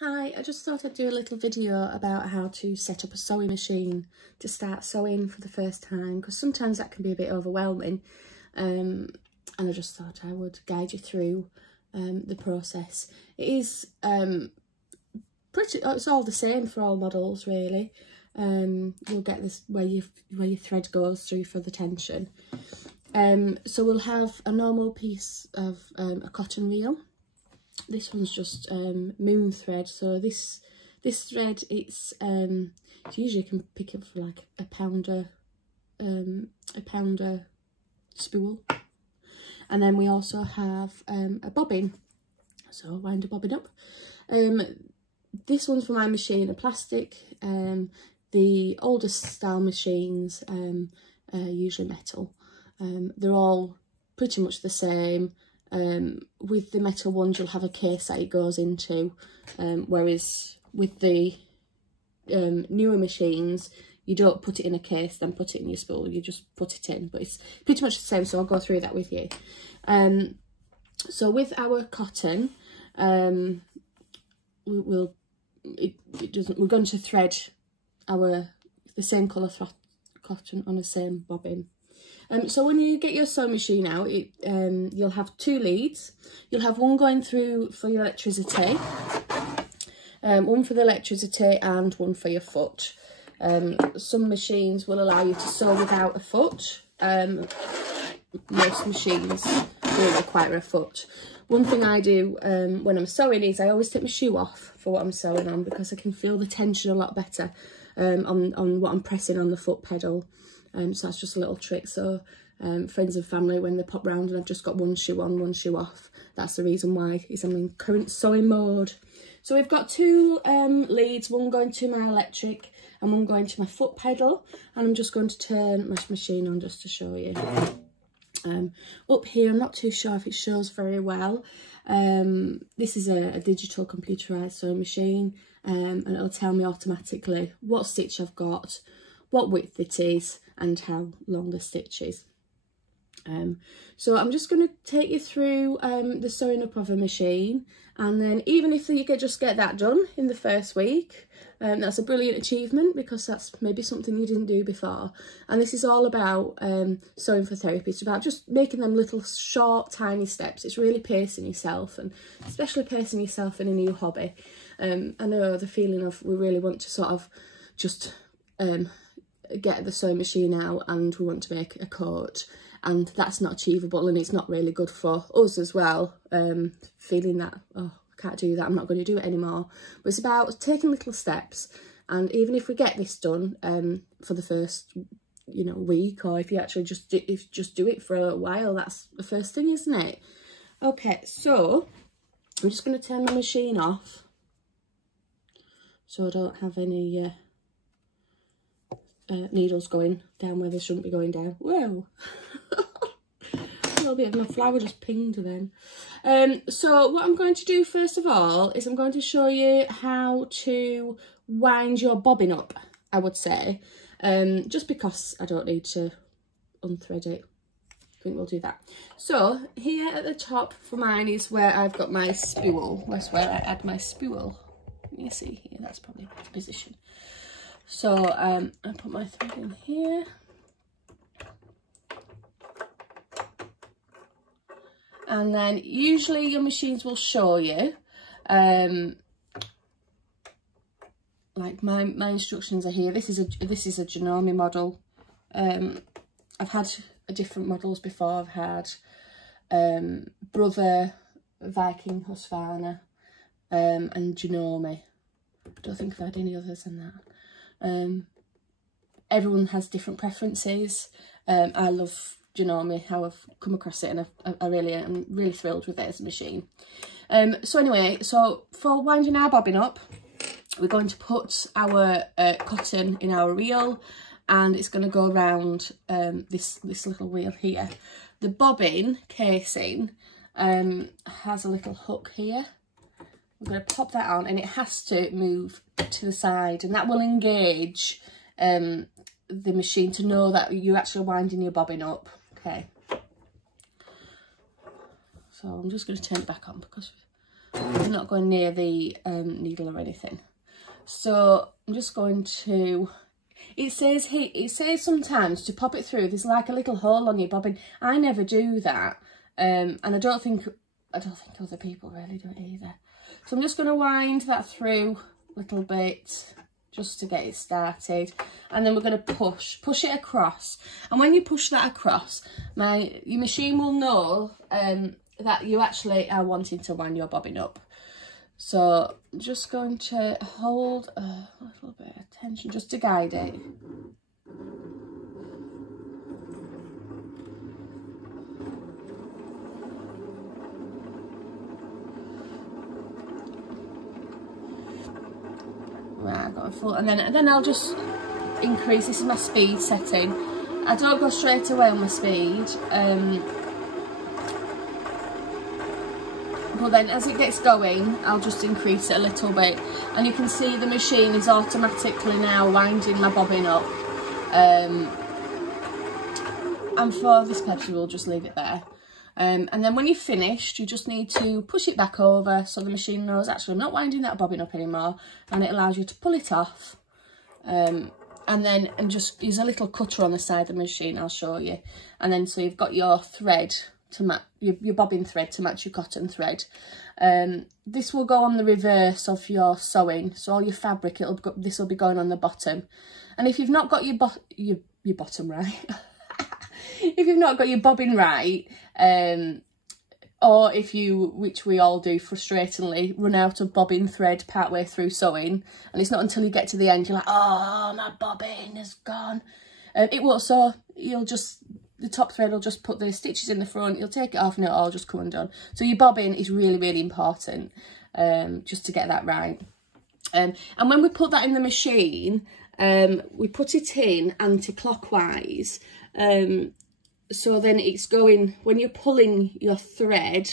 Hi, I just thought I'd do a little video about how to set up a sewing machine to start sewing for the first time, because sometimes that can be a bit overwhelming, and I just thought I would guide you through the process. It is it's all the same for all models really. You'll get this where your thread goes through for the tension. So we'll have a normal piece of a cotton reel. This one's just moon thread, so this thread, it's usually you can pick up for like a pounder spool. And then we also have a bobbin, so I'll wind a bobbin up. This one's for my machine, a plastic. The older style machines are usually metal. They're all pretty much the same. With the metal ones you'll have a case that it goes into, whereas with the newer machines you don't put it in a case then put it in your spool, you just put it in, but it's pretty much the same, so I'll go through that with you. So with our cotton, we're going to thread the same colour cotton on the same bobbin. So when you get your sewing machine out, you'll have two leads. You'll have one going through for your electricity, one for the electricity and one for your foot. Some machines will allow you to sew without a foot. Most machines will require a foot. One thing I do when I'm sewing is I always take my shoe off for what I'm sewing on, because I can feel the tension a lot better on what I'm pressing on the foot pedal. So that's just a little trick. So friends and family, when they pop round and I've just got one shoe on, one shoe off, that's the reason why, is I'm in current sewing mode. So we've got two leads, one going to my electric and one going to my foot pedal, and I'm just going to turn my machine on just to show you. Up here, I'm not too sure if it shows very well. This is a digital computerised sewing machine, and it'll tell me automatically what stitch I've got, what width it is and how long the stitch is. So I'm just going to take you through the sewing up of a machine, and then even if you could just get that done in the first week, that's a brilliant achievement, because that's maybe something you didn't do before. And this is all about sewing for therapy. It's about just making them little short tiny steps. It's really pacing yourself, and especially pacing yourself in a new hobby. I know the feeling of we really want to sort of just get the sewing machine out and we want to make a coat, and that's not achievable, and it's not really good for us as well, feeling that, oh, I can't do that, I'm not going to do it anymore. But it's about taking little steps, and even if we get this done for the first week, or if you actually just do it for a while, that's the first thing, isn't it? Okay, so I'm just going to turn my machine off so I don't have any needles going down where they shouldn't be going down. Whoa! A little bit of my flower just pinged then. So what I'm going to do first of all is I'm going to show you how to wind your bobbin up, I would say, just because I don't need to unthread it. I think we'll do that. So here at the top for mine is where I've got my spool. That's where I add my spool. Let me see here, that's probably the position. So I put my thread in here. And then usually your machines will show you, like my instructions are here. This is a Janome model. I've had different models before. I've had Brother, Viking, Husqvarna, and Janome. I don't think I've had any others than that. Everyone has different preferences. I love Janome, how I've come across it, and I'm really thrilled with it as a machine. So anyway, so for winding our bobbin up, we're going to put our cotton in our reel, and it's going to go around this little wheel here. The bobbin casing has a little hook here. We're going to pop that on, and it has to move to the side, and that will engage the machine to know that you're actually winding your bobbin up. Okay. So I'm just going to turn it back on because I'm not going near the needle or anything. So I'm just going to, it says here, it says sometimes to pop it through, there's like a little hole on your bobbin. I never do that. And I don't think other people really do it either. So I'm just going to wind that through a little bit just to get it started, and then we're going to push it across. And when you push that across, your machine will know that you actually are wanting to wind your bobbin up. So I'm just going to hold a little bit of tension just to guide it. Right, I've got a full, and then I'll just increase. This is my speed setting. I don't go straight away on my speed, but then as it gets going, I'll just increase it a little bit. And you can see the machine is automatically now winding my bobbin up. And for this purpose, we'll just leave it there. And then when you've finished, you just need to push it back over so the machine knows, actually, I'm not winding that bobbin up anymore, and it allows you to pull it off. And just use a little cutter on the side of the machine, I'll show you. And then so you've got your thread to match, your bobbin thread to match your cotton thread. This will go on the reverse of your sewing, so all your fabric, this will be going on the bottom. And if you've not got your bottom right, if you've not got your bobbin right, or if you, which we all do frustratingly, run out of bobbin thread partway through sewing, and it's not until you get to the end you're like, oh, my bobbin is gone. It won't sew. The top thread will just put the stitches in the front, you'll take it off and it'll all just come undone. So your bobbin is really, really important, just to get that right. And when we put that in the machine, we put it in anti-clockwise. So then it's going, when you're pulling your thread,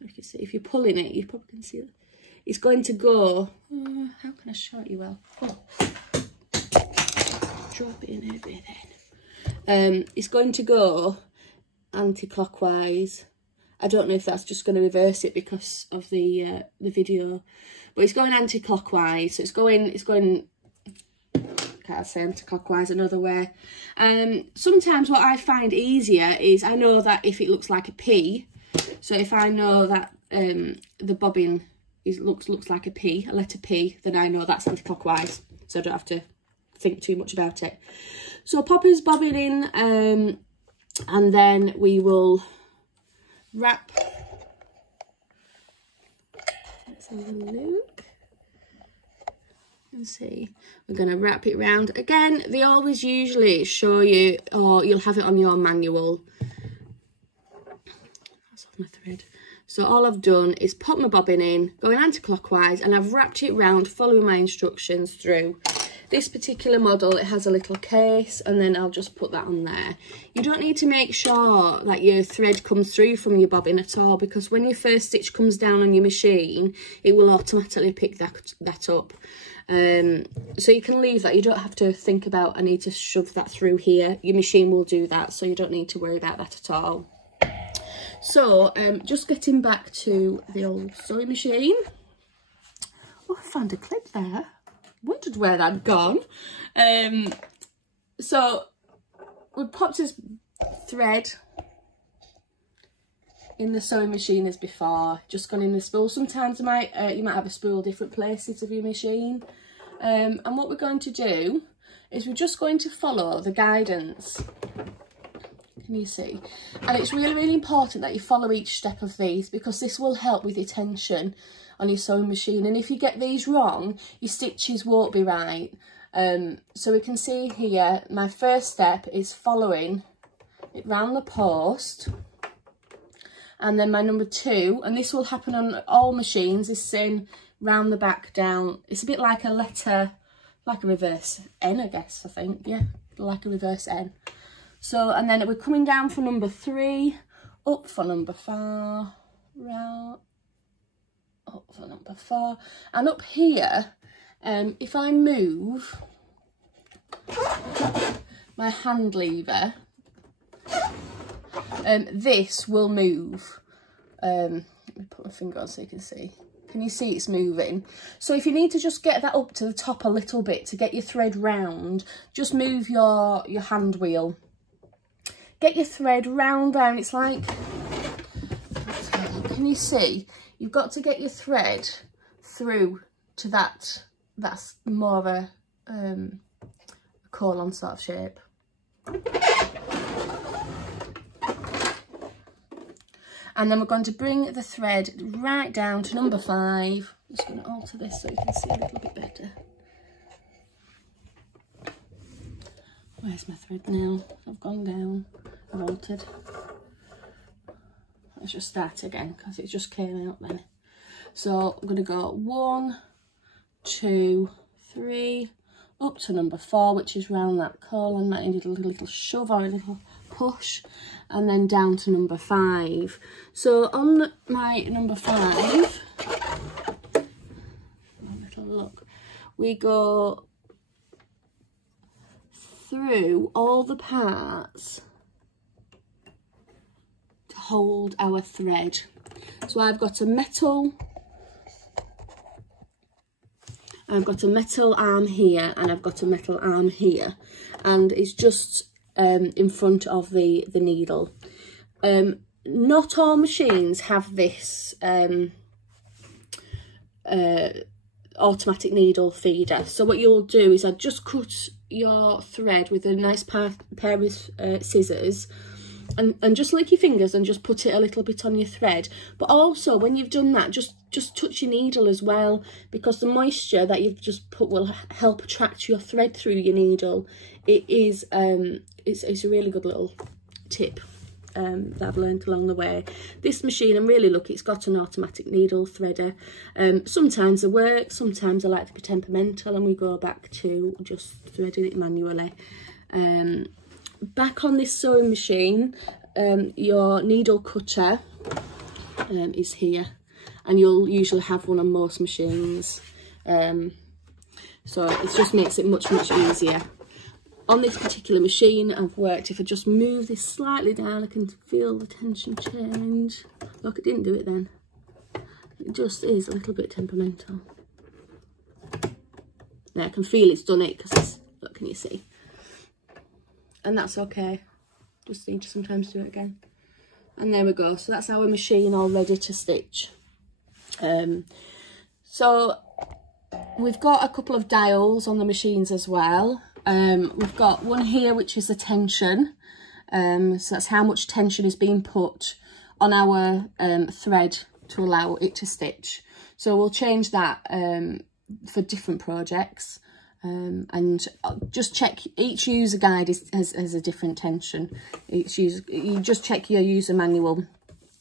you can see, if you're pulling it, you probably can see it. It's going to go, how can I show it you well? Oh. Drop it in over then. It's going to go anti-clockwise. I don't know if that's just going to reverse it because of the video, but it's going anti-clockwise. So it's going. Can't say anti-clockwise another way. Sometimes what I find easier is, I know that if it looks like a P, so if I know that the bobbin looks like a P, a letter P, then I know that's anti-clockwise, so I don't have to think too much about it. So pop his bobbin in, and then we will wrap. Let's have a look. And see, we're going to wrap it round again. They always usually show you, or you'll have it on your manual. That's off my thread. So all I've done is pop my bobbin in, going anti-clockwise, and I've wrapped it round following my instructions through. This particular model, it has a little case, and then I'll just put that on there. You don't need to make sure that your thread comes through from your bobbin at all, because when your first stitch comes down on your machine, it will automatically pick that up. So you can leave that. You don't have to think about, I need to shove that through here. Your machine will do that, so you don't need to worry about that at all. So just getting back to the old sewing machine. Oh, I found a clip there. Wondered where that'd gone. So we popped his thread in the sewing machine as before, just gone in the spool. Sometimes you might have a spool different places of your machine. And what we're going to do is we're just going to follow the guidance. Can you see? And it's really, really important that you follow each step of these, because this will help with your tension on your sewing machine. And if you get these wrong, your stitches won't be right. So we can see here, my first step is following it round the post. And then my number 2, and this will happen on all machines, is same round the back down. It's a bit like a letter, like a reverse N, I guess, I think. Yeah, like a reverse N. So, and then we're coming down for number 3, up for number 4, round, up for number 4. And up here, if I move my hand lever, this will move let me put my finger on so you can see. Can you see it's moving? So if you need to just get that up to the top a little bit to get your thread round, just move your hand wheel. Get your thread round down. It's like, can you see? You've got to get your thread through to that. That's more of a colon sort of shape. And then we're going to bring the thread right down to number 5. I'm just going to alter this so you can see a little bit better. Where's my thread now? I've gone down, I've altered. Let's just start again because it just came out then. So I'm going to go 1, 2, 3, up to number 4, which is round that colon. That needed a little shove or a little push, and then down to number 5. So on my number 5, a little look, we go through all the parts to hold our thread. So I've got a metal arm here, and I've got a metal arm here, and it's just in front of the needle. Not all machines have this automatic needle feeder. So what you'll do is I'd just cut your thread with a nice pair of scissors, and just lick your fingers and just put it a little bit on your thread. But also when you've done that, just touch your needle as well, because the moisture that you've just put will help attract your thread through your needle. It is it's a really good little tip that I've learned along the way. This machine, I'm really lucky, it's got an automatic needle threader. Sometimes it works, sometimes I like to be temperamental and we go back to just threading it manually. Back on this sewing machine, your needle cutter is here, and you'll usually have one on most machines, so it just makes it much easier. On this particular machine I've worked, if I just move this slightly down, I can feel the tension change. Look, it didn't do it then. It just is a little bit temperamental. There, I can feel it's done it, because it's, look, can you see? And that's okay, just need to sometimes do it again. And there we go, so that's our machine all ready to stitch. So we've got a couple of dials on the machines as well. We've got one here which is the tension, so that's how much tension is being put on our thread to allow it to stitch. So we'll change that for different projects. And just check, each user guide has a different tension. You just check your user manual.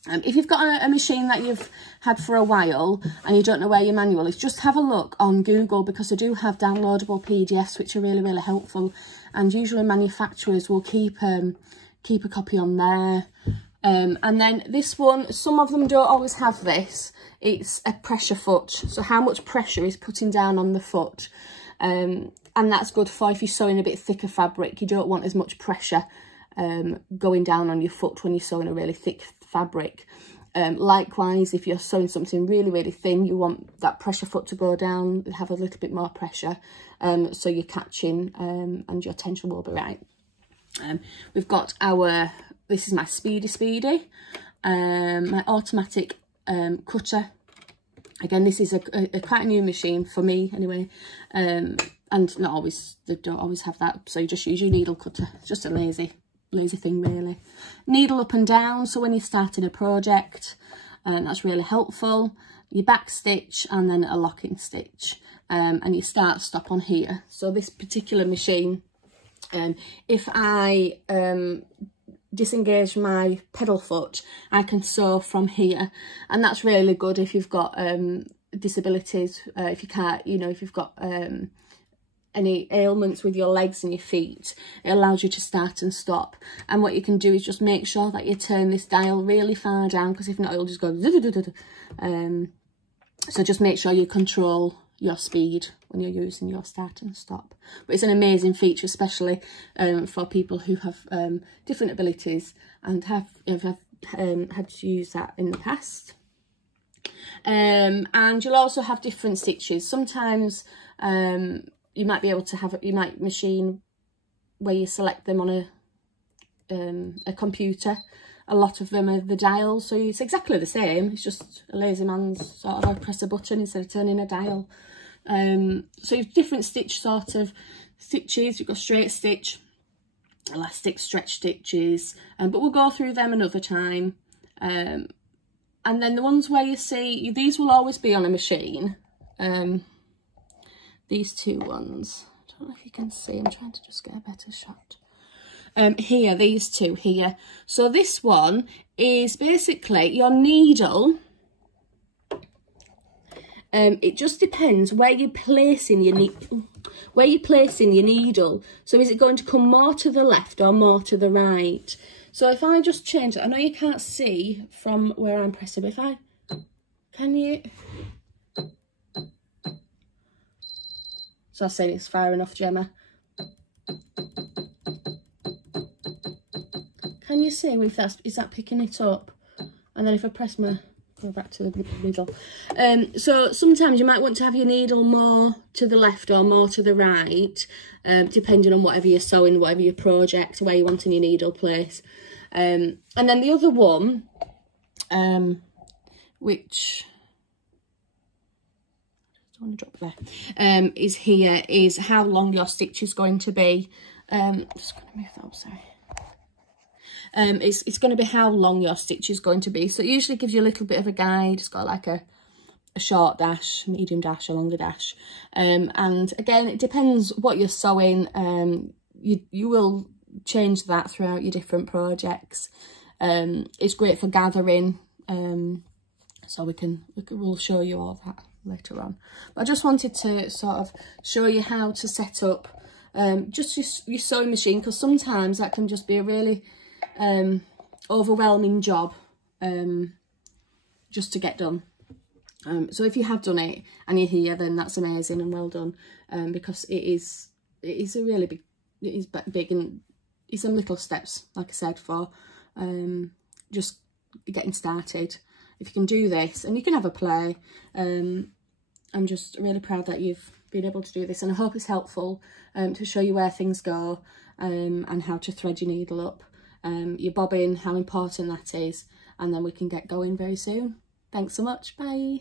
If you've got a machine that you've had for a while and you don't know where your manual is, just have a look on Google, because they do have downloadable PDFs which are really helpful, and usually manufacturers will keep a copy on there. And then this one, some of them don't always have this. It's a pressure foot, so how much pressure is putting down on the foot. And that's good for if you're sewing a bit thicker fabric. You don't want as much pressure going down on your foot when you're sewing a really thick fabric. Likewise, if you're sewing something really thin, you want that pressure foot to go down, have a little bit more pressure, so you're catching and your tension will be right. We've got our, this is my Speedy, my automatic cutter. Again, this is a quite a new machine for me anyway, and not always, they don't always have that, so you just use your needle cutter. It's just a lazy thing really. Needle up and down, so when you're starting a project, that's really helpful. Your back stitch and then a locking stitch, and you start stop on here. So this particular machine, if I disengage my pedal foot, I can sew from here, and that's really good if you've got disabilities, if you can't, you know, if you've got any ailments with your legs and your feet. It allows you to start and stop, and what you can do is just make sure that you turn this dial really far down, because if not it'll just go so just make sure you control your speed when you're using your start and stop. But it's an amazing feature, especially for people who have different abilities and have had to use that in the past. And you'll also have different stitches. Sometimes you might be able to have, you might machine where you select them on a computer. A lot of them are the dials, so it's exactly the same. It's just a lazy man's sort of, I press a button instead of turning a dial. So you've different stitch sort of stitches. You've got straight stitch, elastic stretch stitches, but we'll go through them another time. And then the ones where you see, these will always be on a machine. These two ones, I don't know if you can see, I'm trying to just get a better shot. Here, these two here. So this one is basically your needle. It just depends where you're placing your needle. So is it going to come more to the left or more to the right? So if I just change it, I know you can't see from where I'm pressing, but if I, can you? So I say it's far enough, Gemma. Can you see if that's, is that picking it up? And then if I press my, go back to the middle. So sometimes you might want to have your needle more to the left or more to the right, depending on whatever you're sewing, whatever your project, where you want in your needle place. And then the other one, which I don't want to drop there, is here, is how long your stitch is going to be. Just going to move that up, sorry. It's going to be how long your stitch is going to be. So it usually gives you a little bit of a guide. It's got like a short dash, medium dash, a longer dash. And again, it depends what you're sewing. You will change that throughout your different projects. It's great for gathering. So we'll show you all that later on. But I just wanted to sort of show you how to set up just your sewing machine, because sometimes that can just be a really overwhelming job just to get done. So if you have done it and you're here, then that's amazing and well done, because it is a really big, it is big, and it's some little steps, like I said, for just getting started. If you can do this, and you can have a play, I'm just really proud that you've been able to do this, and I hope it's helpful to show you where things go, and how to thread your needle up, your bobbin, how important that is, and then we can get going very soon. Thanks so much, bye.